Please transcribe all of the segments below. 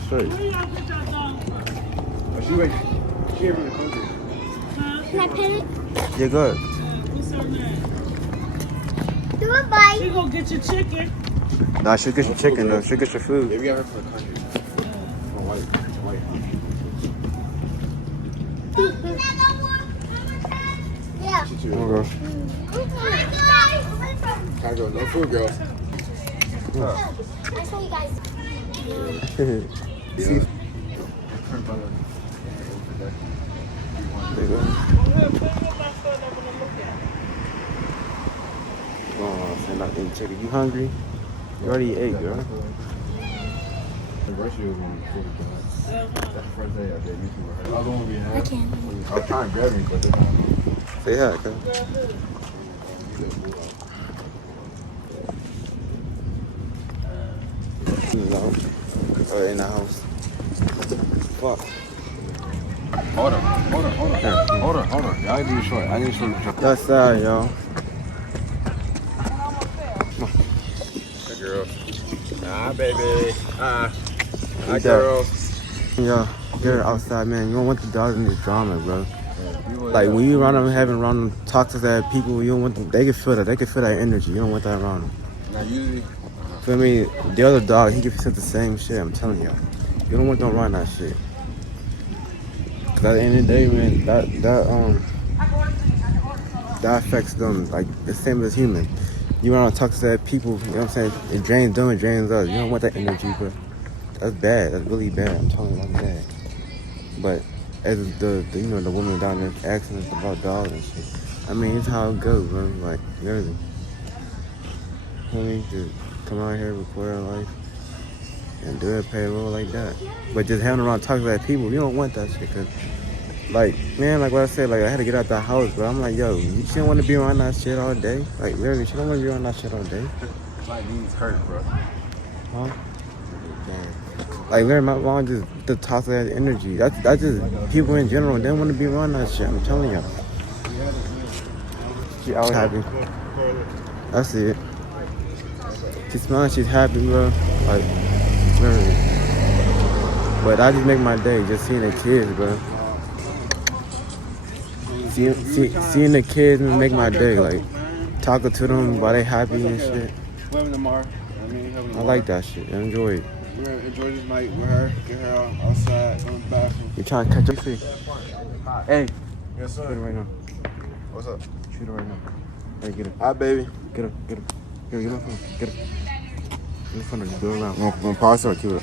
Straight. Where y'all get y'all dog from? She in the country. Huh? Can I pet it? Yeah, good. What's her name? Do a bite. She gonna get your chicken. Nah, she'll get your chicken though. She'll get your food. Yeah, we got her from the country. From white. Yeah. She too. Come on, girl. Can I go? No food, girl. I saw you guys. See? There you go. Oh, send out them chicken. You hungry? You already ate, girl. The rest of you was on the food, girl. That's the first day I did meeting with her. The other one we had. I can't. I was trying to grab me, but they don't. Say hi, girl. In the house. Fuck. Hold on. Y'all need to short. I need to show you. That's sad, y'all. Hey, girl. Ah, baby. Hi, Hey, girl. Yeah, get her outside, man. You don't want the dogs in this drama, bro. Like when you around them, having around them toxic ass people, you don't want them. They can feel that. They can feel that energy. You don't want that around them. Now, usually, Feel me? The other dog, he can feel the same shit. I'm telling y'all. You don't want them around that shit. Cause at the end of the day, man, that affects them like the same as human. You around toxic ass people, you know what I'm saying? It drains them, it drains us. You don't want that energy, bro. That's bad. That's really bad. I'm telling you, that's bad. But as the woman down there asking us about dogs and shit. I mean, it's how it goes, bro. Like, literally. I mean, just come out here, record our life, and do it, pay a role like that. But just having around toxic ass people, you don't want that shit. Cause, like, man, like what I said, like I had to get out the house, but I'm like, yo, you shouldn't want to be around that shit all day. Like, literally, she don't want to be around that shit all day. my knees hurt, bro. Huh? Like, literally, my mom just the toxic ass energy. That's just people in general. They don't want to be around that shit. I'm telling you. She always happy. That's it. She smiling. She's happy, bro. Like, literally. But I just make my day just seeing the kids, bro. Seeing the kids make my day. Like, talking to them while they happy and shit. I like that shit. I enjoy it. We're gonna enjoy this night with her. Get her outside, go to the bathroom. You trying to catch up? See? Hey, Yes, shoot her sir. right now. What's up? Shoot her right now. Hey, get her. Hi, baby. Get her. Get her. Here, get her phone. Get her. Get her phone. Just go around. I'm gonna pause or keep it.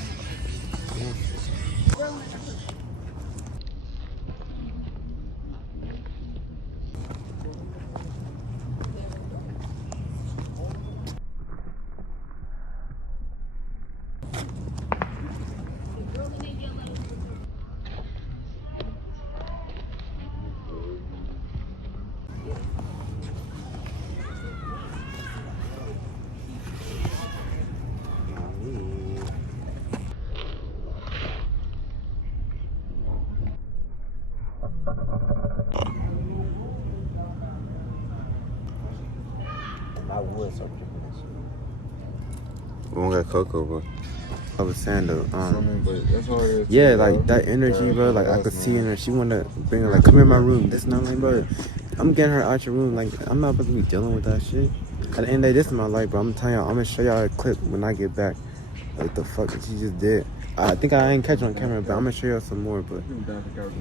I would start drinking this shit. We don't got cocoa, but I was saying though, but that's all it is. yeah, like that energy, bro. Like I could see in her. She wanna bring her, like, come in my room. This and I'm like, bro, I'm getting her out your room. Like, I'm not supposed to be dealing with that shit. At the end of the day, this is my life, bro. I'm telling y'all, I'm gonna show y'all a clip when I get back. Like the fuck that she just did. I think I ain't catch it on camera, but I'm gonna show y'all some more. But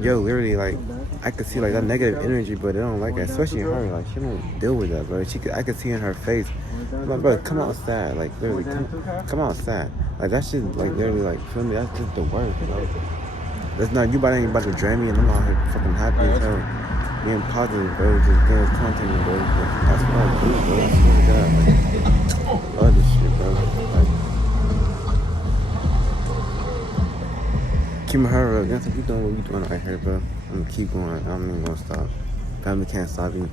yo, literally, like I could see like that negative energy, but I don't like it, especially in her. Like she don't deal with that, bro. I could see in her face. I'm like, bro, come outside. Like literally, come outside. Like that shit, like literally, like feel me. That's just the worst, bro. That's not you. Ain't about to drain me, and I'm out here fucking happy as hell, being positive, bro. Just getting content, bro. That's what I do, bro. I swear to God, like, love this shit, bro. Like, keep her up. That's what we doing. What we doing right here, bro. I'm gonna keep going. I'm even gonna stop. Family can't stop me.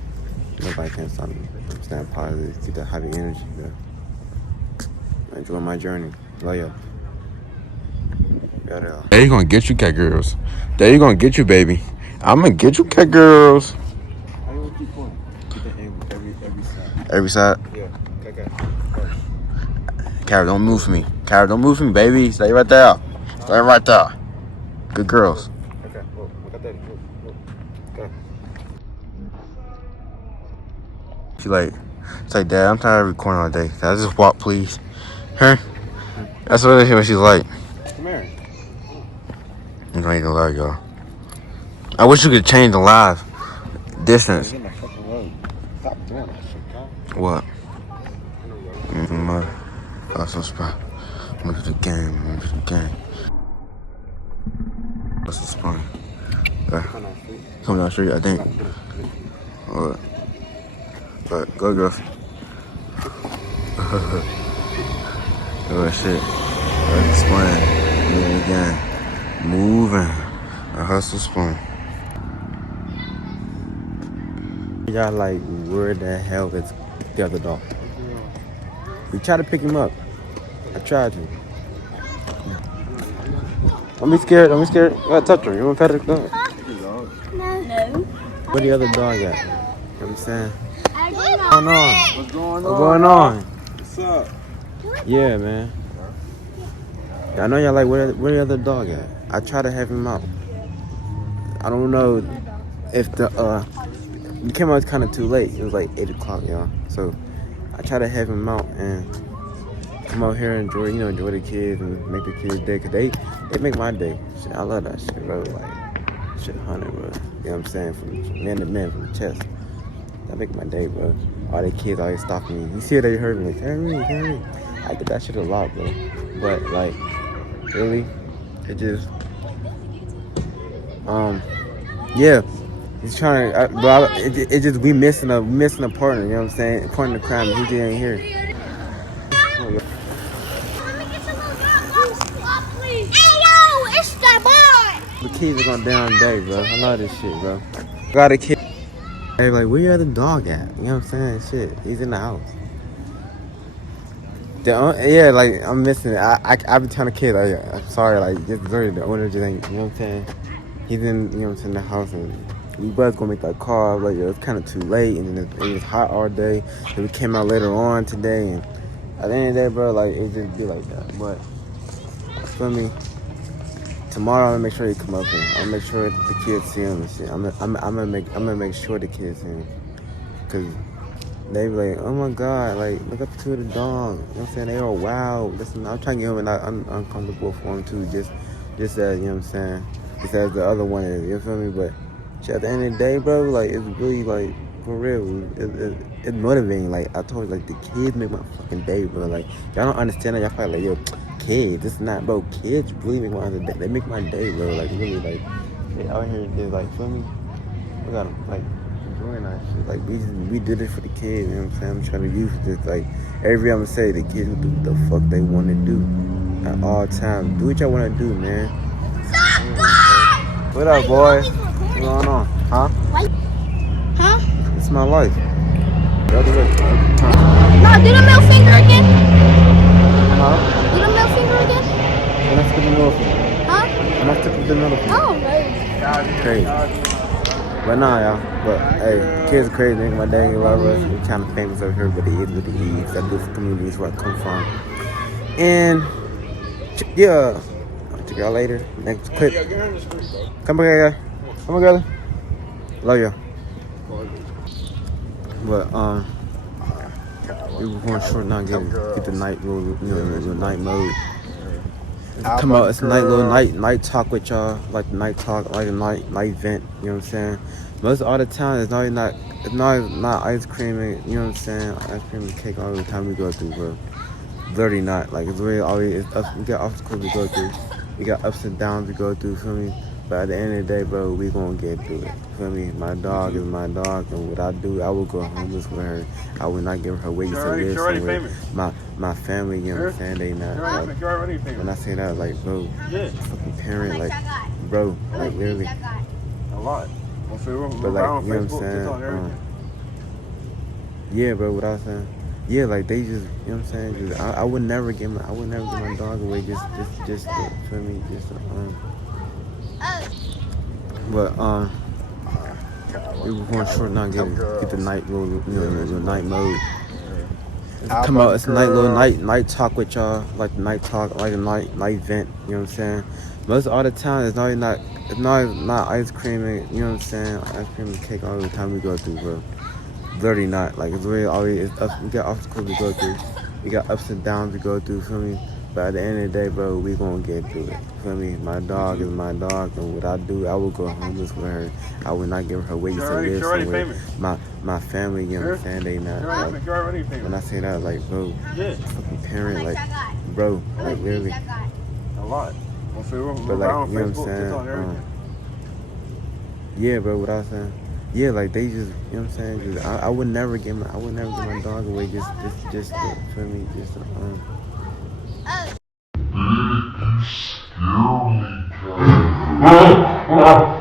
Nobody can stop me. I'm staying positive. Keep that happy energy, bro. Enjoy my journey. Love you. There you gonna get you, cat girls. There you gonna get you, baby. I'm gonna get you, cat girls. How you want to keep going? Keep the angle every side. Every side. Yeah. Okay. Cara, don't move for me. Cara, don't move for me, baby. Stay right there. Lay right there. Good girls. Okay, look at that. Look. Okay. She like, it's like, Dad, I'm tired of recording all day. Can I just walk, please? Huh? That's what she's like. Come here. I'm not gonna lie, y'all. I wish you could change the live distance. Get in the fucking road. Stop doing that shit, Kyle. What? Awesome spot. I'm gonna do the game. What's the spot? Come down the street, I think. What? But go, girls. Oh shit. Let's explain. Moving again. Moving. A hustle spoon. Y'all like, where the hell is the other dog? We tried to pick him up. I tried to. Don't be scared. Don't be scared. You gotta touch her. You wanna pet her? Go. No. Where the other dog at? You know what I'm saying? What's going on? What's going What's going on? What's up? Yeah, man. I know y'all like, where the other dog at? I tried to have him out. I don't know if it came out kind of too late. It was like 8 o'clock, y'all. So I tried to have him out and come out here and enjoy the kids and make the kids' day. Cause they make my day. Shit, I love that shit, bro. Like, shit, 100, bro. You know what I'm saying? From man to man, from the chest. That make my day, bro. All the kids always stopping me. You see what they heard me? Like, carry me. I get that shit a lot, bro. But like, really, it just, yeah. He's trying to, but it just we missing a partner. You know what I'm saying? A partner in crime. He just ain't here. Let me get some more girl please. Hey, yo, it's the boy. The kids are going down today, bro. I love this shit, bro. Got a kid. Hey, like, where your other dog at? You know what I'm saying? Shit, he's in the house. Yeah, like, I'm missing it. I be telling the kid, like, I'm sorry, like, just sorry, the owner just ain't, you know what I'm saying? He's in, you know what I'm saying, the house, and we was gonna make that call, but it was kind of too late, and then it was hot all day, so we came out later on today, and at the end of the day, bro, like, it just be like that, but, feel me? Tomorrow I'm gonna make sure he come up here. I'm gonna make sure the kids see him and shit. I'm gonna make sure the kids see him, cause they be like, oh my god, like look up to the dog. You know what I'm saying? They all wow. Listen, I'm trying to get him and uncomfortable for him too. Just as you know what I'm saying. Just as the other one is. You feel me? But shit, at the end of the day, bro, like it's really like for real. It's motivating. Like I told you, like the kids make my fucking day, bro. Like y'all don't understand that. Y'all probably like, yo. Kids, it's not, bro. Kids really make my day. They make my day, bro. Like really, like they out here, they like, feel me? We gotta like enjoying that shit. Like we did it for the kids. You know what I'm saying? I'm trying to use this. Like every I'm gonna say, the kids will do what the fuck they want to do at all times. Do what y'all want to do, man. What up, boy? What's going on? Huh? Huh? It's my life. The other way. No, do the middle finger again. Huh? Do the middle finger again. And I took the middle finger. Huh? And I took the middle finger. Oh, no. Crazy. But nah, y'all. But hey, kids are crazy. Make my day. Love us. We're kind of famous over here, but it is what it is. That different communities where I come from. And yeah, I'll check y'all later. Next clip. Come back here, guys. Come on, girl. Love you. But we were going short now, get the night mode, the night mode. Come out, it's a night talk with y'all, like night talk, like a night vent. You know what I'm saying? Most all the time, it's not ice cream, and, you know what I'm saying? Ice cream and cake all the time we go through, bro. Literally not. Like it's really always we got obstacles we go through, we got ups and downs we go through. Feel me? But at the end of the day, bro, we gonna get through it. Feel me? My dog is my dog, and what I do, I will go homeless with her. I will not give her ways to live somewhere. My family, you know what I'm saying? They not. Like, when I say that, like, bro, fucking parent, like, bro, like literally. A lot. But like, you know what I'm saying? Yeah, bro, what I was saying. Yeah, like they just, you know what I'm saying? Just, I would never give my dog away. Just to, feel me? Just to, But we were going short now, get the night mode, the night mode. come out. It's a night little night talk with y'all, like night talk, like a night vent. You know what I'm saying? Most all the time, it's not ice cream and you know what I'm saying, ice cream and cake all the time we go through, bro. Literally not. Like it's really always it's up. We got obstacles to go through. We got ups and downs to go through. Feel me? But at the end of the day, bro, we gonna get through it. Feel me? My dog is my dog, and what I do, I will go homeless with her. I will not give her ways to live somewhere. My family, you know what I'm saying? They not. Like, when I say that, like, bro, fucking parent, like, bro, like literally. A lot. But like, you know what I'm saying? Yeah, bro, what I was saying. Yeah, like they just, you know what I'm saying? Just, I would never give my dog away just to, feel me, just to, Oh.